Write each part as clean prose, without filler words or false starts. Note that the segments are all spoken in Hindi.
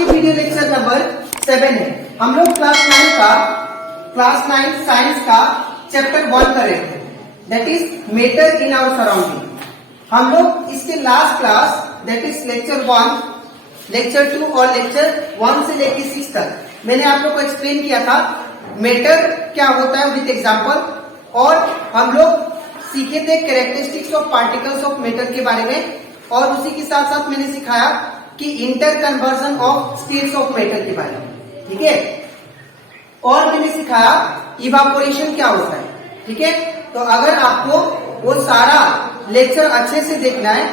की वीडियो लेक्चर नंबर 7 है। हम लोग क्लास 9 साइंस का चैप्टर 1 कर रहे थे, that is matter in our surrounding. हम लोग इसके last class that is lecture 1, lecture 2 और लेक्चर 1 से लेकर 6 तक मैंने आप लोग को एक्सप्लेन किया था मैटर क्या होता है विद एग्जांपल, और हम लोग सीखे थे characteristics of particles of matter के बारे में, और उसी के साथ साथ मैंने सिखाया कि inter conversion of states of matter के बारे में, ठीक है। और मैंने सिखाया इवापोरेशन क्या होता है, ठीक है। तो अगर आपको वो सारा लेक्चर अच्छे से देखना है,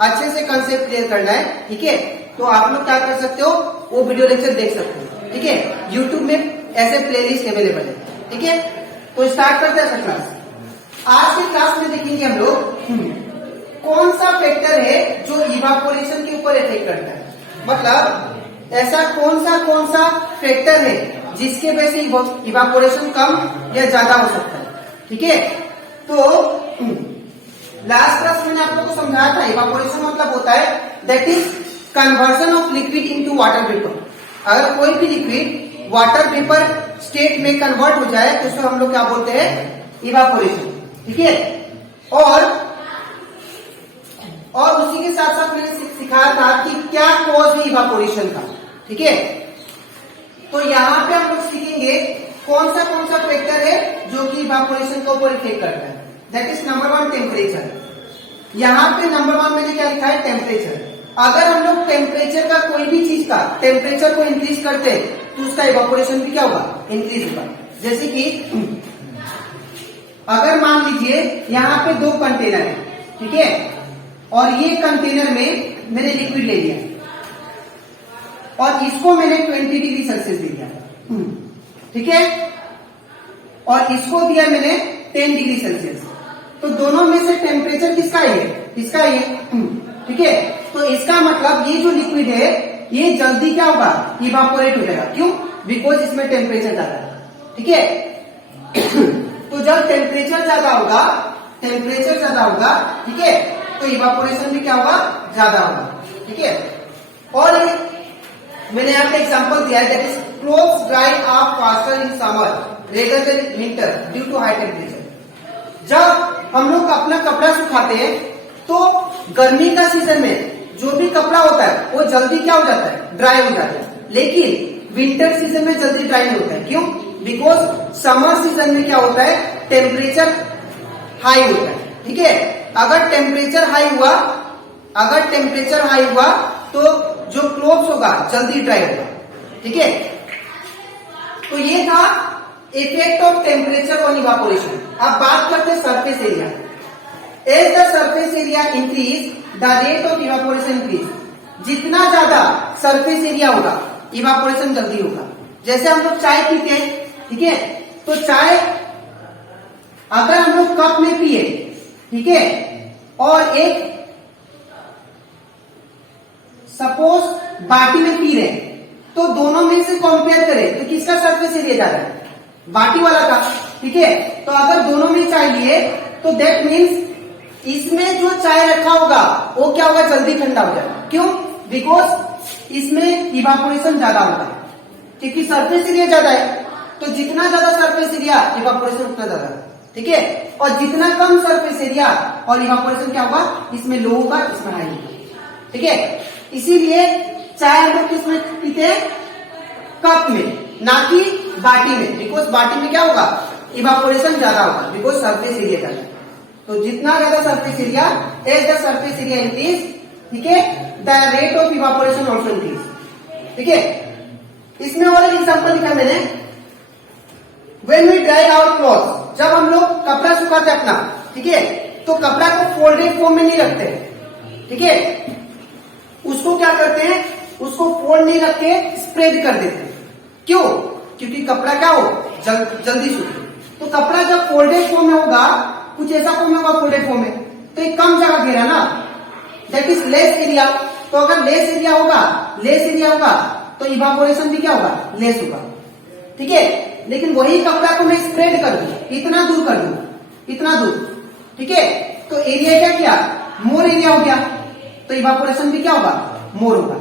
अच्छे से कंसेप्ट क्लियर करना है, ठीक है, तो आप लोग क्या कर सकते हो, वो वीडियो लेक्चर देख सकते हो, ठीक है। यूट्यूब में ऐसे प्लेलिस्ट अवेलेबल है, ठीक है। तो स्टार्ट करते हैं क्लास। आज के क्लास में देखेंगे हम लोग कौन सा फैक्टर है जो इवापोरेशन के ऊपर इफेक्ट करता है, मतलब ऐसा कौन सा फैक्टर है जिसके वजह से इवापोरेशन कम या ज्यादा हो सकता है, ठीक है। तो लास्ट क्लास मैंने आप लोगों को समझाया था इवापोरेशन मतलब होता है that is conversion of liquid into water vapour. अगर कोई भी लिक्विड वाटर वेपर स्टेट में कन्वर्ट हो जाए तो उसको हम लोग क्या बोलते हैं, इवापोरेशन, ठीक है। और उसी के साथ साथ मैंने सिखाया था कि क्या कॉज है इवापोरेशन का, ठीक है। तो यहाँ पे हम लोग सीखेंगे कौन सा फैक्टर है जो कि इवापोरेशन के ऊपर इफेक्ट करता है, दैट इज नंबर 1 टेम्परेचर। यहाँ पे नंबर 1 मैंने क्या लिखा है, टेम्परेचर। अगर हम लोग टेम्परेचर का कोई भी चीज का टेम्परेचर को इंक्रीज करते हैं तो उसका इवापोरेशन भी क्या होगा, इंक्रीज होगा। जैसे कि अगर मान लीजिए यहाँ पे 2 कंटेनर है, ठीक है, और ये कंटेनर में मैंने लिक्विड ले लिया और इसको मैंने 20 डिग्री सेल्सियस दे दिया, ठीक है, और इसको दिया मैंने 10 डिग्री सेल्सियस। तो दोनों में से टेम्परेचर किसका है, इसका है, ठीक है। तो इसका मतलब ये जो लिक्विड है ये जल्दी क्या होगा, इवापोरेट हो जाएगा। क्यों? बिकॉज इसमें टेम्परेचर ज्यादा है, ठीक है। तो जब टेम्परेचर ज्यादा होगा, ठीक है, तो इवापोरेशन भी क्या होगा, ज्यादा होगा, ठीक है। और मैंने यहाँ पे एग्जांपल दिया है that is clothes dry up faster in summer rather than winter due to high temperature. जब हम लोग अपना कपड़ा सुखाते हैं तो गर्मी का सीजन में जो भी कपड़ा होता है वो जल्दी क्या हो जाता है, ड्राई हो जाता है, लेकिन विंटर सीजन में जल्दी ड्राई नहीं होता है। क्यों? बिकॉज समर सीजन में क्या होता है, टेम्परेचर हाई होता है, ठीक है। अगर टेम्परेचर हाई हुआ तो जो क्लोथ्स होगा जल्दी ड्राई होगा, ठीक है। तो ये था effect of temperature on evaporation. अब बात करते हैं surface area. As the surface area increase the rate of evaporation increase. जितना ज्यादा सरफेस एरिया होगा इवापोरेशन जल्दी होगा। जैसे हम लोग चाय पीते हैं, ठीक है, तो चाय अगर हम लोग कप में पिए, ठीक है, और एक सपोज बाटी में पी रहे हैं, तो दोनों में से कंपेयर करें तो किसका सरफेस एरिया ज्यादा है, बाटी वाला का, ठीक है। तो अगर दोनों में चाय लिए तो दैट मीन्स इसमें जो चाय रखा होगा वो क्या होगा, जल्दी ठंडा हो जाएगा। क्यों? बिकॉज इसमें इवापोरेशन ज्यादा होता है, क्योंकि सरफेस एरिया ज्यादा है। तो जितना ज्यादा सरफेस एरिया इवापोरेशन उतना ज्यादा, ठीक है। और जितना कम सरफेस एरिया और इवापोरेशन क्या होगा, इसमें लो होगा, इसमें हाई होगा, ठीक है। इसीलिए चाय हम लोग किसमें पीते हैं, कप में, ना कि बाटी में। बिकॉज बाटी में क्या होगा, इवापोरेशन ज्यादा होगा, बिकॉज सरफेस एरिया ज्यादा है। तो जितना ज्यादा surface area, as the surface area increase, ठीक है, the rate of evaporation also increase, ठीक है। इसमें और एक एग्जांपल लिखा मैंने, when we dry our cloth. जब हम लोग कपड़ा सुखाते अपना, ठीक है, तो कपड़ा को फोल्डेड फॉर्म में नहीं रखते, ठीक है, उसको क्या करते हैं, उसको फोल्ड नहीं रख के स्प्रेड कर देते हैं। क्यों? क्योंकि कपड़ा क्या हो, जल्दी सूखे। तो कपड़ा जब फोल्डेड फॉर्म में होगा, कुछ ऐसा फॉर्म में होगा फोल्डेड फॉर्म में, तो एक कम जगह घेरा ना, दैट इज लेस एरिया। तो अगर लेस एरिया होगा तो इवापोरेशन भी क्या होगा, लेस होगा, ठीक है। लेकिन वही कपड़ा को मैं स्प्रेड कर दूं, इतना दूर, ठीक है, तो एरिया क्या किया, मोर एरिया हो गया, तो इवापोरेशन भी क्या होगा, मोर होगा,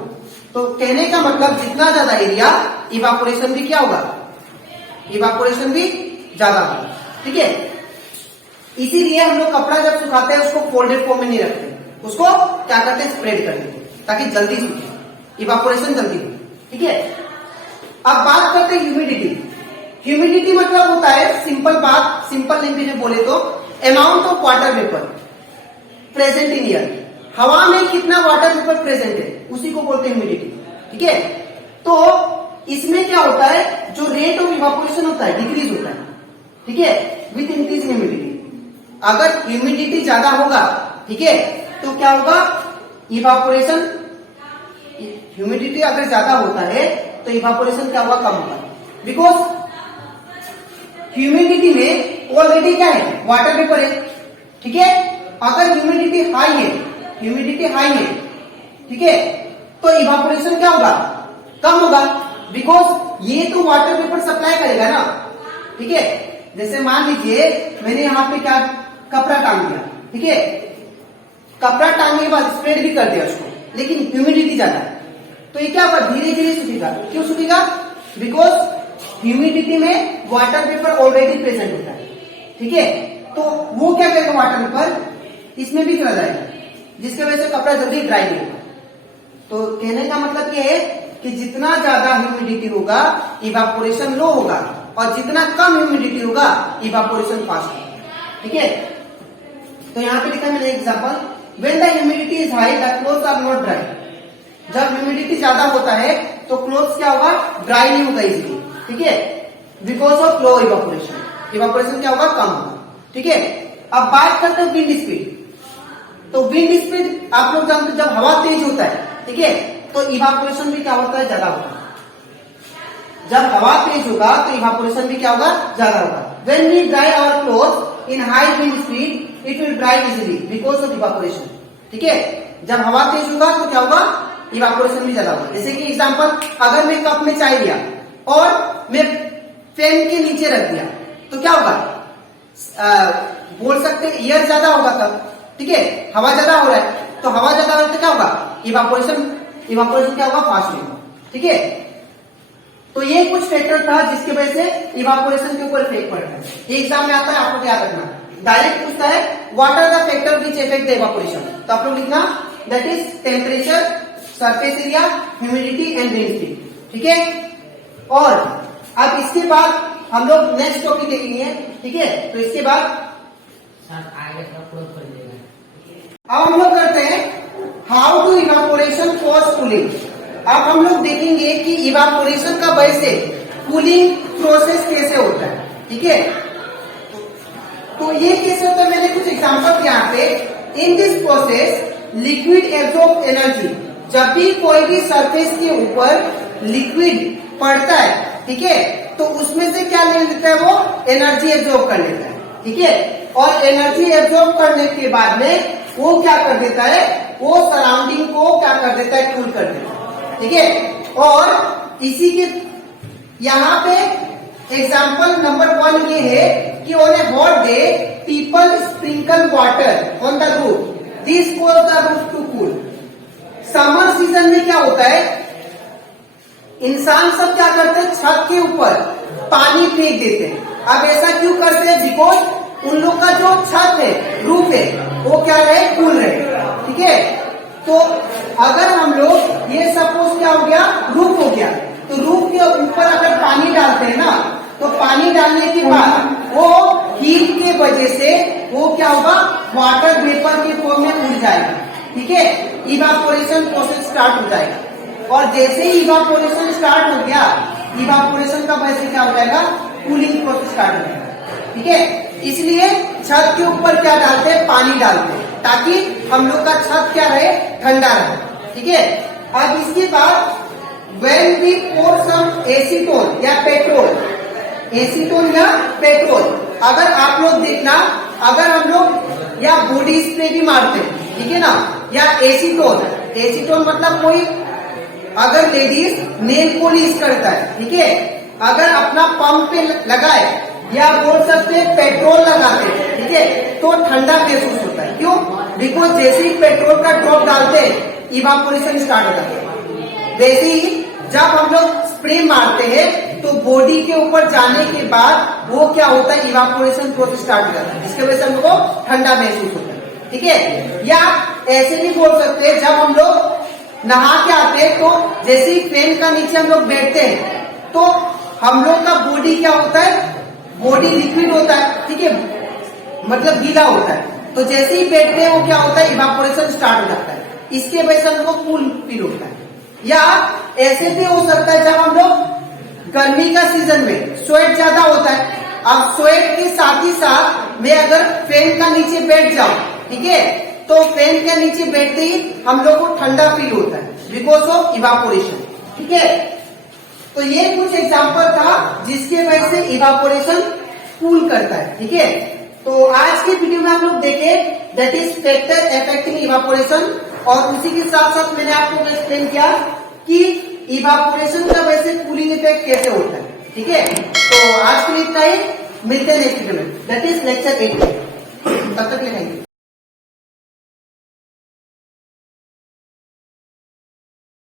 तो कहने का मतलब जितना ज्यादा एरिया, इवापोरेशन भी क्या होगा, इवापोरेशन भी ज्यादा होगा। ठीक है, इसीलिए हम लोग कपड़ा जब सुखाते हैं उसको फोल्डेड फॉर्म में नहीं रखते, उसको क्या करते हैं, स्प्रेड कर देते हैं ताकि जल्दी सूखे, इवापोरेशन जल्दी हो। ठीक है, अब बात करते हैं ह्यूमिडिटी। ह्यूमिडिटी मतलब होता है, सिंपल बात, सिंपल लैंग्वेज में बोले तो amount of water vapour present in air. हवा में कितना वाटर वेपर प्रेजेंट है उसी को बोलते हैं ह्यूमिडिटी। ठीक है, तो इसमें क्या होता है, जो रेट ऑफ इवापोरेशन होता है डिक्रीज होता है। ठीक है, विथ इंक्रीज इन ह्यूमिडिटी। अगर ह्यूमिडिटी ज्यादा होगा, ठीक है, तो क्या होगा, इवापोरेशन, ह्यूमिडिटी अगर ज्यादा होता है तो इवापोरेशन क्या होगा, कम होगा। बिकॉज ह्यूमिडिटी में ऑलरेडी क्या है, वाटर वेपर है। ठीक है, अगर ह्यूमिडिटी हाई है, ह्यूमिडिटी हाई है, ठीक है, तो इवापोरेशन क्या होगा, कम होगा। बिकॉज ये तो वाटर वेपर सप्लाई करेगा ना। ठीक है, जैसे मान लीजिए मैंने यहां पे क्या कपड़ा टांग दिया, ठीक है, कपड़ा टांगने के बाद स्प्रेड भी कर दिया उसको, लेकिन ह्यूमिडिटी ज्यादा है, तो ये क्या होगा, धीरे धीरे सूखेगा। क्यों सूखेगा, बिकॉज ह्यूमिडिटी में वाटर वेपर ऑलरेडी प्रेजेंट होता है। ठीक है, तो वो क्या करेगा, वाटर वेपर इसमें भी चला जाएगा, जिसकी वजह से कपड़ा जल्दी ड्राई नहीं होगा। तो कहने का मतलब ये है कि जितना ज्यादा ह्यूमिडिटी होगा इवापोरेशन लो होगा, और जितना कम ह्यूमिडिटी होगा इवापोरेशन फास्ट होगा। ठीक है, तो यहां पे लिखा मैंने example, when the humidity is high the clothes are not dry. जब ह्यूमिडिटी ज्यादा होता है तो क्लोथ्स क्या होगा, ड्राई नहीं होगा इजीली। ठीक है, because of low evaporation, evaporation क्या होगा, कम होगा। ठीक है, अब बात करते हैं विंड स्पीड। तो विंड स्पीड आप लोग जानते हैं, जब हवा तेज होता है, ठीक है, तो इवापोरेशन भी क्या होता है, ज्यादा होगा। जब हवा तेज होगा तो इवापोरेशन भी क्या होगा, ज्यादा होगा। When we dry our clothes in high wind speed it will dry easily because of evaporation. ठीक है, जब हवा तेज होगा तो क्या होगा, इवापोरेशन भी ज्यादा होगा। जैसे कि एग्जांपल, अगर मैं कप में चाय लिया और मैं फैन के नीचे रख दिया तो क्या होगा, बोल सकते हैं एयर ज्यादा होगा तब। ठीक है, हवा ज्यादा हो रहा है, तो हवा ज्यादा हो रहा है तो क्या होगा, इवापोरेशन क्या होगा, फास्ट होगा। ठीक है, तो ये कुछ फैक्टर था जिसकी वजह से इवापोरेशन के ऊपर इफेक्ट पड़ता है। ये एग्जाम में आता है, आपको याद रखना। डायरेक्ट पूछता है what are the factor which affect the evaporation, तो आप लोग लिखना that is temperature, surface area, humidity and wind speed. ठीक है, और अब इसके बाद हम लोग नेक्स्ट टॉपिक देखेंगे। ठीक है, तो इसके बाद अब हम लोग करते हैं how to evaporation cause cooling. अब हम लोग देखेंगे कि इवापोरेशन का वजह से कूलिंग प्रोसेस कैसे होता है। ठीक है, तो ये कैसे होता है, मैंने कुछ एग्जांपल यहाँ पे। In this process liquid absorb energy. जब भी कोई भी सरफेस के ऊपर लिक्विड पड़ता है, ठीक है, तो उसमें से क्या ले लेता है, वो एनर्जी एब्जॉर्ब कर लेता है। ठीक है, और एनर्जी एब्जॉर्ब करने के बाद में वो क्या कर देता है, वो सराउंडिंग को क्या कर देता है, कूल कर देता है। ठीक है, और इसी के यहाँ पे एग्जाम्पल नंबर 1 ये है कि on a hot day people sprinkle water on the roof, this cause the roof to cool. Summer season में क्या होता है, इंसान सब क्या करते हैं, छत के ऊपर पानी फेंक देते हैं। अब ऐसा क्यों करते हैं, बिकॉज उन लोग का जो छत है, रूफ है, वो क्या रहे, कूल रहे। ठीक है, तो अगर हम लोग ये सपोज क्या हो गया, रूफ हो गया, तो रूफ के ऊपर अगर पानी डालते हैं ना, तो पानी डालने के बाद वो हीट के वजह से वो क्या होगा, वाटर वेपर के फॉर्म में उड़ जाएगा। ठीक है, इवापोरेशन प्रोसेस स्टार्ट हो जाएगा, और जैसे ही इवापोरेशन स्टार्ट हो गया, इवापोरेशन का वजह से क्या हो जाएगा, कूलिंग प्रोसेस स्टार्ट हो जाएगा। ठीक है, इसलिए छत के ऊपर क्या डालते हैं, पानी डालते हैं, ताकि हम लोग का छत क्या रहे, ठंडा रहे। ठीक है, अब इसके बाद when we pour some acetone या पेट्रोल, एसीटोन या पेट्रोल, अगर आप लोग देखना, अगर हम लोग या बॉडी स्प्रे भी मारते हैं, ठीक है ना, या एसीटोन, एसीटोन मतलब कोई अगर लेडीज नेल पॉलिश करता है, ठीक है, अगर अपना पंप पे लगाए या बोल सकते हैं पेट्रोल लगाते हैं, ठीक है, तो ठंडा महसूस होता है। क्यों, बिकॉज जैसे ही पेट्रोल का ड्रॉप डालते हैं इवापोरेशन स्टार्ट हो जाता है। वैसे ही जब हम लोग स्प्रे मारते हैं तो बॉडी के ऊपर जाने के बाद वो क्या होता है, इवापोरेशन प्रोसेस स्टार्ट हो जाता है, जिसके वजह से हमको ठंडा महसूस होता है। ठीक है, या ऐसे भी बोल सकते हैं, जब हम लोग नहा के आते हैं तो जैसे ही फैन का नीचे हम लोग बैठते हैं तो हम लोग का बॉडी क्या होता है, बॉडी लिक्विड होता है, ठीक है, मतलब गीला होता है। तो जैसे ही बैठते हैं वो क्या होता है, इवापोरेशन स्टार्ट हो जाता है, इसके वजह से हमको कूल फील होता है। या ऐसे भी हो सकता है जब हम लोग गर्मी का सीजन में स्वेट ज्यादा होता है, अब स्वेट के साथ ही साथ मैं अगर फैन का नीचे बैठ जाऊं, ठीक है, तो फैन के नीचे बैठते ही हम लोग को ठंडा फील होता है बिकॉज ऑफ इवापोरेशन। ठीक है, तो ये कुछ एग्जांपल था जिसके वजह से इवापोरेशन कूल करता है। ठीक है, तो आज के वीडियो में आप लोग देखे that is factor affecting evaporation, और उसी के साथ साथ मैंने आपको एक्सप्लेन किया कि इवापोरेशन का वैसे कूलिंग इफेक्ट कैसे होता है। ठीक है, तो आज के लिए इतना ही, मिलते हैं नेक्स्ट वीडियो में, दैट इज लेक्चर 8। तब तक ले